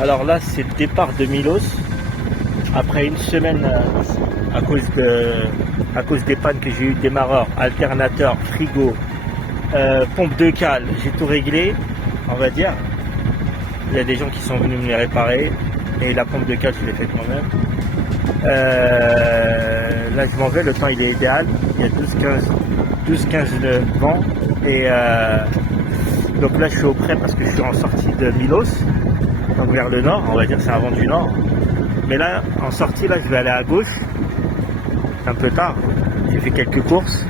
Alors là, c'est le départ de Milos. Après une semaine, à cause des pannes que j'ai eu, démarreur, alternateur, frigo, pompe de cale, j'ai tout réglé, on va dire. Il y a des gens qui sont venus me les réparer. Et la pompe de cale, je l'ai faite moi-même. Là, je m'en vais, le temps il est idéal. Il y a 12-15 de vent. Et donc là, je suis au près parce que je suis en sortie de Milos. Donc vers le nord, on va dire c'est un vent du nord. Mais là, en sortie, là, je vais aller à gauche. Un peu tard. J'ai fait quelques courses.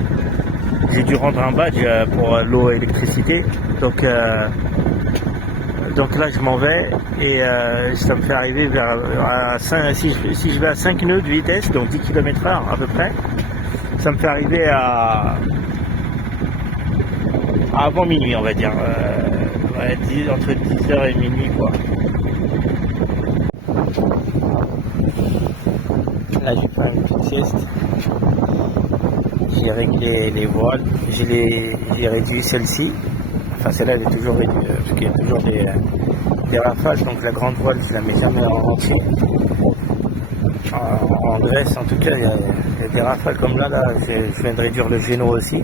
J'ai dû rendre un badge pour l'eau et l'électricité. Donc là, je m'en vais et ça me fait arriver vers à 5, si je vais à 5 nœuds de vitesse, donc 10 km/h à peu près, ça me fait arriver à avant minuit, on va dire, entre 10h et minuit, quoi. Là, j'ai fait une petite sieste. J'ai réglé les voiles, j'ai réduit celle-ci. Enfin, celle-là, elle est toujours réduite, parce qu'il y a toujours des rafales, donc la grande voile, je la mets jamais en entier. En Grèce, en tout cas, il y a des rafales comme là, je viens de réduire le géno aussi,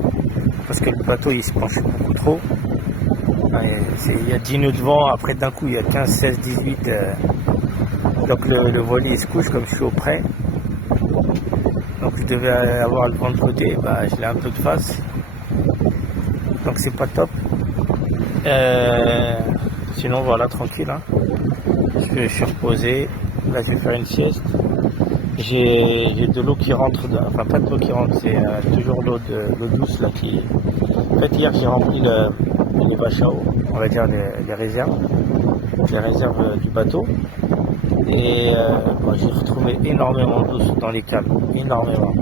parce que le bateau, il se penche beaucoup trop. Il y a 10 nœuds de vent, après d'un coup, il y a 15, 16, 18. Donc le voilier, il se couche comme je suis au près. Donc je devais avoir le vent de côté, je l'ai un peu de face. Donc c'est pas top. Sinon voilà, tranquille, hein. Je suis reposé. Là je vais faire une sieste. J'ai de l'eau qui rentre, enfin pas de l'eau qui rentre, c'est toujours l'eau douce là qui. En fait hier j'ai rempli les bâches à eau, on va dire les réserves du bateau. Et j'ai retrouvé énormément d'eau dans les câbles, énormément.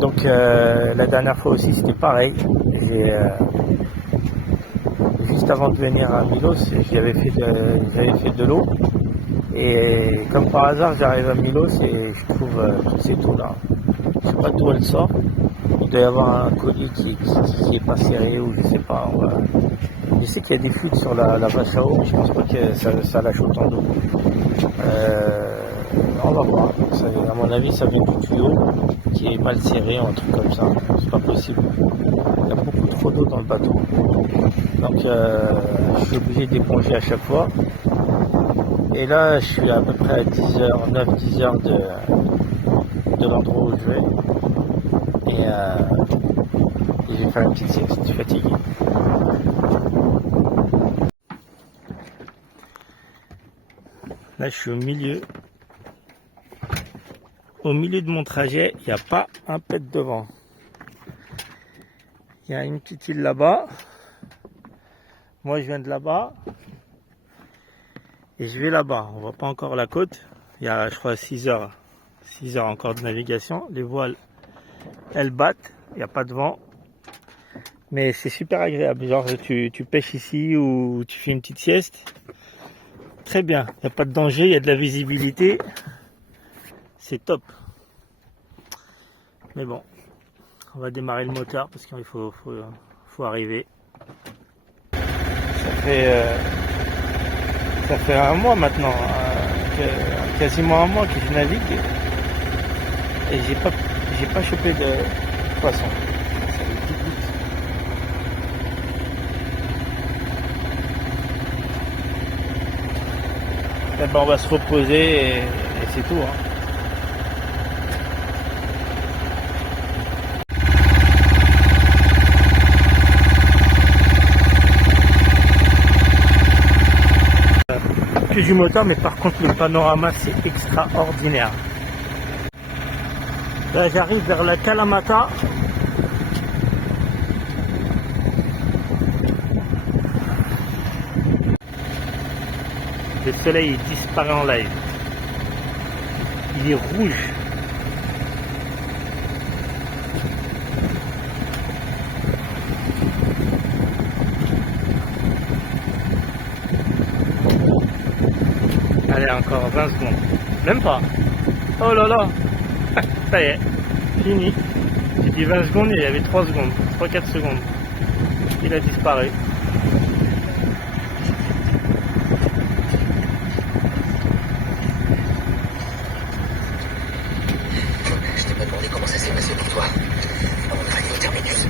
Donc la dernière fois aussi c'était pareil. Juste avant de venir à Milos, j'avais fait de l'eau. Et comme par hasard, j'arrive à Milos et je trouve toute cette eau-là. Je sais pas d'où elle sort. Il doit y avoir un colis qui est pas serré ou je sais pas. Je sais qu'il y a des fuites sur la vache à eau, mais je pense pas que ça lâche autant d'eau. On va voir. À mon avis, ça vient du tuyau qui est mal serré, un truc comme ça. C'est pas possible. Il y a beaucoup trop d'eau dans le bateau. Donc je suis obligé d'éponger à chaque fois. Et là je suis à peu près à 10h, 9-10 heures de l'endroit où je vais. Et je vais faire une petite sieste, je suis fatigué. Là je suis au milieu de mon trajet, il n'y a pas un pet de vent. Il y a une petite île là-bas. Moi je viens de là-bas. Et je vais là-bas. On voit pas encore la côte. Il y a je crois 6 heures encore de navigation. Les voiles elles battent. Il n'y a pas de vent. Mais c'est super agréable. Genre tu pêches ici ou tu fais une petite sieste. Très bien. Il n'y a pas de danger. Il y a de la visibilité. C'est top. Mais bon. On va démarrer le moteur parce qu'il faut arriver. Ça fait un mois maintenant, quasiment un mois que je navigue et j'ai pas chopé de poisson. Ça me dégoûte. Eh ben, on va se reposer et c'est tout, hein. Du moteur, mais par contre le panorama c'est extraordinaire. Là j'arrive vers la Kalamata. Le soleil il disparaît en live. Il est rouge. Allez, encore 20 secondes. Même pas. Oh là là. Ça y est. Fini. J'ai dit 20 secondes et il y avait 3 secondes. 3-4 secondes. Il a disparu. me demander comment ça s'est passé pour toi. À mon arrivée au terminus.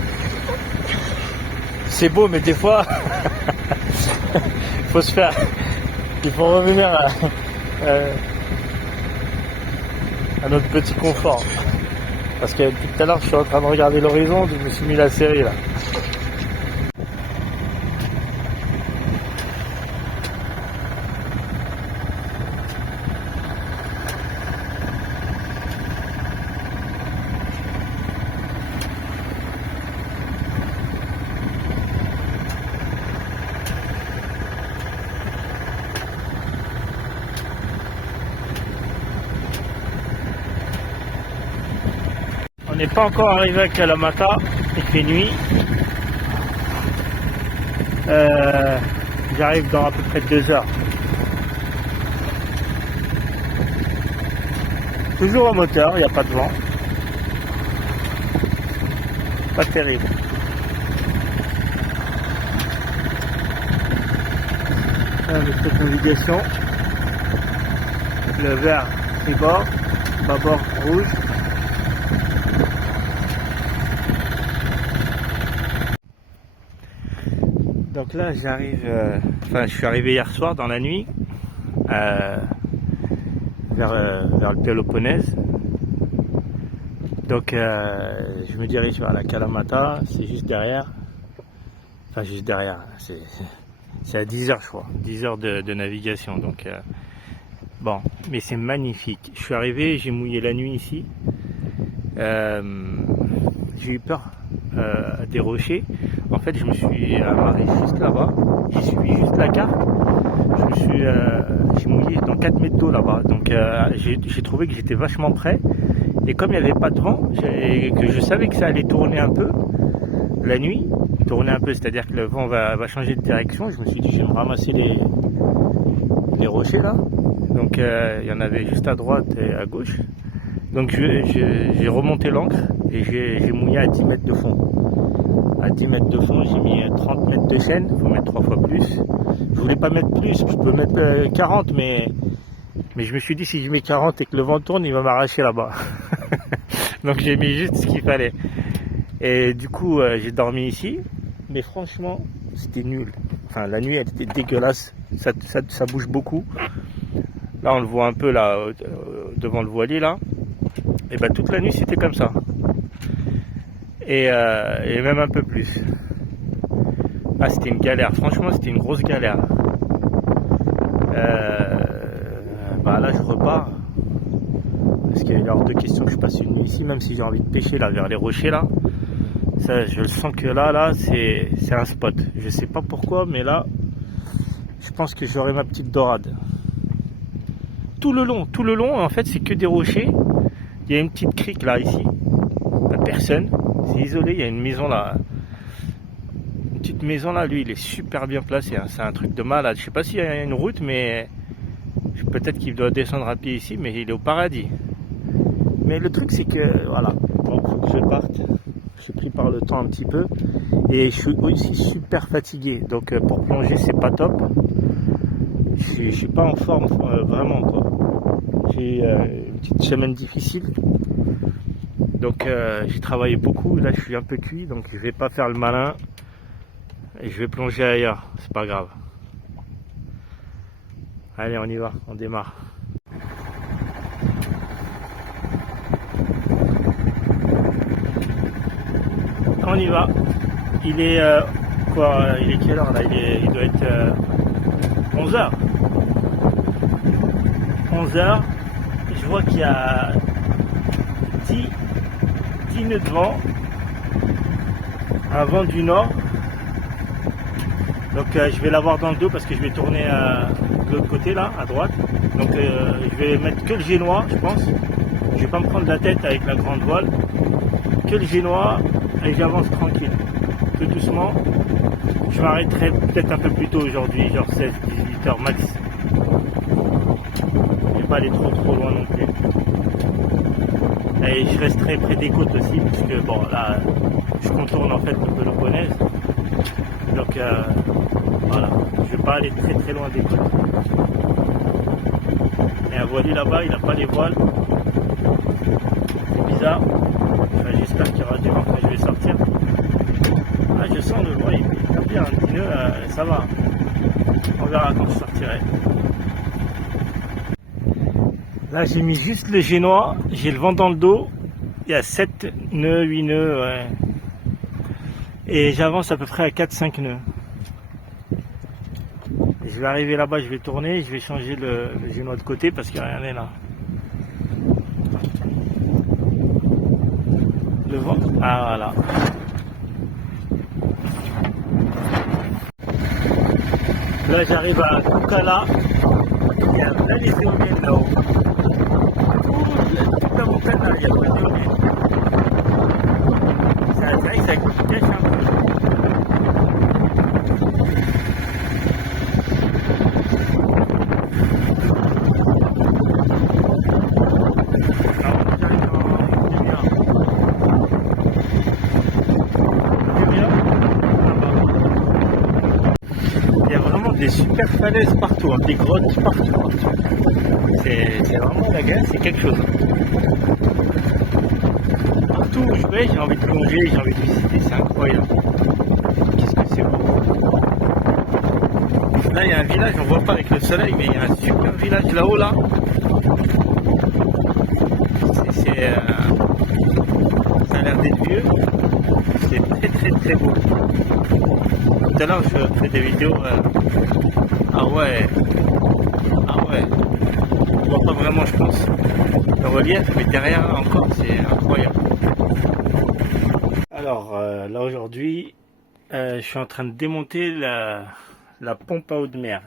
C'est beau, mais des fois, faut se faire. Il faut revenir à notre petit confort. Parce que tout à l'heure, je suis en train de regarder l'horizon, je me suis mis la série là. On n'est pas encore arrivé à Kalamata, il fait nuit. J'arrive dans à peu près 2 heures. Toujours au moteur, il n'y a pas de vent. Pas terrible. Avec cette navigation, le vert tribord, bâbord rouge. Donc là j'arrive, je suis arrivé hier soir dans la nuit vers le Péloponnèse. Donc je me dirige vers la Kalamata, c'est juste derrière. Enfin juste derrière, c'est à 10 heures je crois, 10 heures de navigation. Donc bon, mais c'est magnifique. Je suis arrivé, j'ai mouillé la nuit ici. J'ai eu peur des rochers. En fait, je me suis amarré juste là-bas. J'ai suivi juste la carte. J'ai mouillé dans 4 mètres d'eau là-bas. Donc, j'ai trouvé que j'étais vachement près. Et comme il n'y avait pas de vent, que je savais que ça allait tourner un peu la nuit, tourner un peu, c'est-à-dire que le vent va changer de direction. Je me suis dit, je vais me ramasser les rochers là. Donc, il y en avait juste à droite et à gauche. Donc j'ai remonté l'ancre et j'ai mouillé à 10 mètres de fond. À 10 mètres de fond, j'ai mis 30 mètres de chaîne, il faut mettre 3 fois plus. Je voulais pas mettre plus, je peux mettre 40, mais je me suis dit si je mets 40 et que le vent tourne, il va m'arracher là-bas. Donc j'ai mis juste ce qu'il fallait. Et du coup, j'ai dormi ici, mais franchement, c'était nul. Enfin, la nuit, elle était dégueulasse, ça bouge beaucoup. Là, on le voit un peu là, devant le voilier là. Et ben toute la nuit c'était comme ça. Et même un peu plus. Ah, c'était une galère, franchement c'était une grosse galère. Bah là je repars. Parce qu'il est hors de question que je passe une nuit ici, même si j'ai envie de pêcher là vers les rochers là. Ça, je le sens que là c'est un spot. Je sais pas pourquoi, mais là je pense que j'aurai ma petite dorade. Tout le long en fait c'est que des rochers. Il y a une petite crique là ici, pas personne, c'est isolé, il y a une maison là, une petite maison là, lui il est super bien placé, hein. C'est un truc de malade, je sais pas s'il y a une route, mais peut-être qu'il doit descendre à pied ici, mais il est au paradis. Mais le truc c'est que, voilà, bon, faut que je parte, je suis pris par le temps un petit peu, et je suis aussi super fatigué, donc pour plonger c'est pas top, je suis pas en forme vraiment quoi. J'ai une petite semaine difficile, donc j'ai travaillé beaucoup, là je suis un peu cuit, donc je vais pas faire le malin et je vais plonger ailleurs, c'est pas grave. Allez, on y va, on démarre. On y va. Il est il est quelle heure là? Il doit être 11h. 11h. Je vois qu'il y a 10 nœuds de vent, un vent du nord. Donc je vais l'avoir dans le dos parce que je vais tourner de l'autre côté là, à droite. Donc je vais mettre que le génois, je pense. Je vais pas me prendre la tête avec la grande voile. Que le génois et j'avance tranquille, tout doucement. Je m'arrêterai peut-être un peu plus tôt aujourd'hui, genre 16-18 heures max. Je vais pas aller trop loin non plus. Et je resterai près des côtes aussi, parce que bon là, je contourne en fait le Péloponnèse. Donc voilà, je vais pas aller très loin des côtes. Et un voilier là-bas, il n'a pas les voiles. C'est bizarre. ça va. On verra quand je sortirai. Là, j'ai mis juste le génois. J'ai le vent dans le dos. Il y a 7 nœuds, 8 nœuds, ouais. Et j'avance à peu près à 4-5 nœuds. Et je vais arriver là-bas, je vais tourner, je vais changer le génois de côté parce qu'il n'y a rien là. Le vent, ah voilà. Là j'arrive à Koukala, il y a plein les éoliennes là-haut. Toute la montagne là, il y a plein d'éoliennes. C'est vrai que ça coûte cash un peu. Des super falaises partout, hein, des grottes partout. C'est vraiment la gueule, c'est quelque chose. Partout où je vais, j'ai envie de plonger, j'ai envie de visiter, c'est incroyable. Qu'est-ce que c'est beau. Là il y a un village, on voit pas avec le soleil, mais il y a un super village là-haut là. Ça a l'air d'être vieux. C'est très beau. Tout à l'heure je fais des vidéos. Ah ouais, on voit pas vraiment je pense le relief, mais derrière encore c'est incroyable. Alors là aujourd'hui je suis en train de démonter la pompe à eau de mer.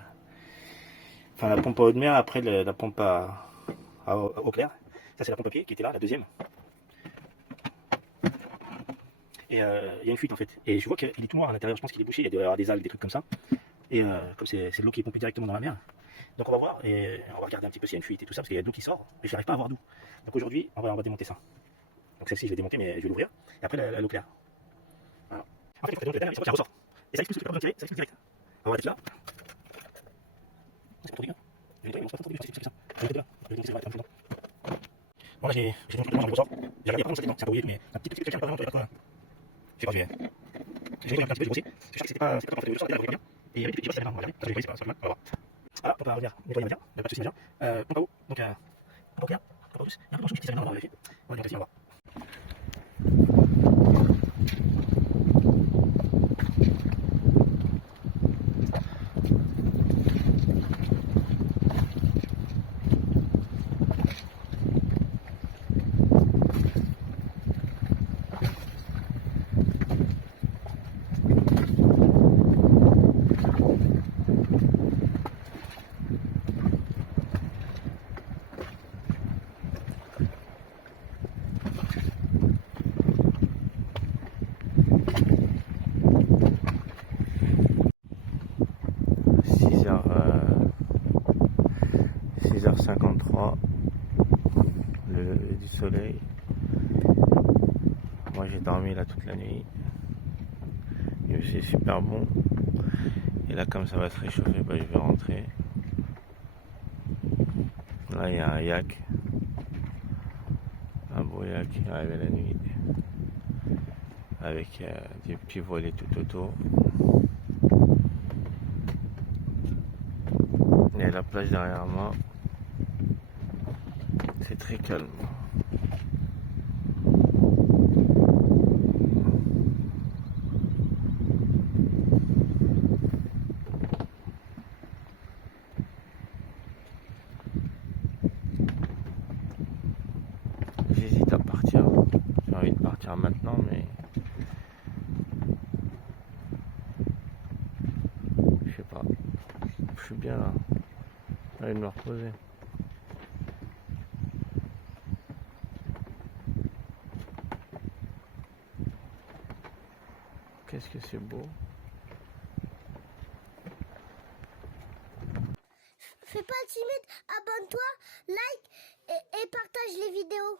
Enfin la pompe à eau de mer après la pompe à eau claire. Ça c'est la pompe à pied qui était là, la deuxième. Et il y a une fuite en fait. Et je vois qu'il est tout noir à l'intérieur, je pense qu'il est bouché, il doit y avoir des algues, des trucs comme ça. Et comme c'est de l'eau qui est pompée directement dans la mer. Donc on va voir et on va regarder un petit peu s'il y a une fuite et tout ça, parce qu'il y a de l'eau qui sort, mais je n'arrive pas à voir d'où. Donc aujourd'hui, on va démonter ça. Donc celle-ci, je vais démonter, mais je vais l'ouvrir. Et après, l'eau claire. Voilà. En fait, il faut que ça ressort. Et ça explique tout ce que tu peux tirer, ça explique direct. On va arrêter là. C'est pas trop dégueu. Je vais nettoyer, mais c'est pas trop dégueu, c'est ça. Je vais nettoyer là. Bon, là, j'ai démonté comment je ressors. J'ai regardé, par contre, ça dépend, c'est un peu weird, mais un petit quelqu'un pas vraiment, je sais pas, je vais nettoyer un petit peu, je vais brosser. Je sais que c'était pas parfait, je sortais là, bien. Et il y avait des petits bosses, ça va regarder. Ça, je vais nettoyer, c'est pas mal, on va voir. Ah, pompe à revenir, nettoyer bien, pas de soucis bien. Pompe à eau, donc pompe à eau claire, pompe à eau douce. Il y a un peu de qui s'amène, on va vérifier. On va vérifier, on va voir. Le lever du soleil. Moi j'ai dormi là toute la nuit. C'est super bon. Et là comme ça va se réchauffer, bah, je vais rentrer. Là il y a un yak. Un beau yak qui est arrivé la nuit. Avec des petits volets tout autour. Il y a la plage derrière moi. C'est très calme. J'hésite à partir. J'ai envie de partir maintenant, mais je sais pas. Je suis bien là. J'ai envie de me reposer. Qu'est-ce que c'est beau. Fais pas timide, abonne-toi, like et partage les vidéos.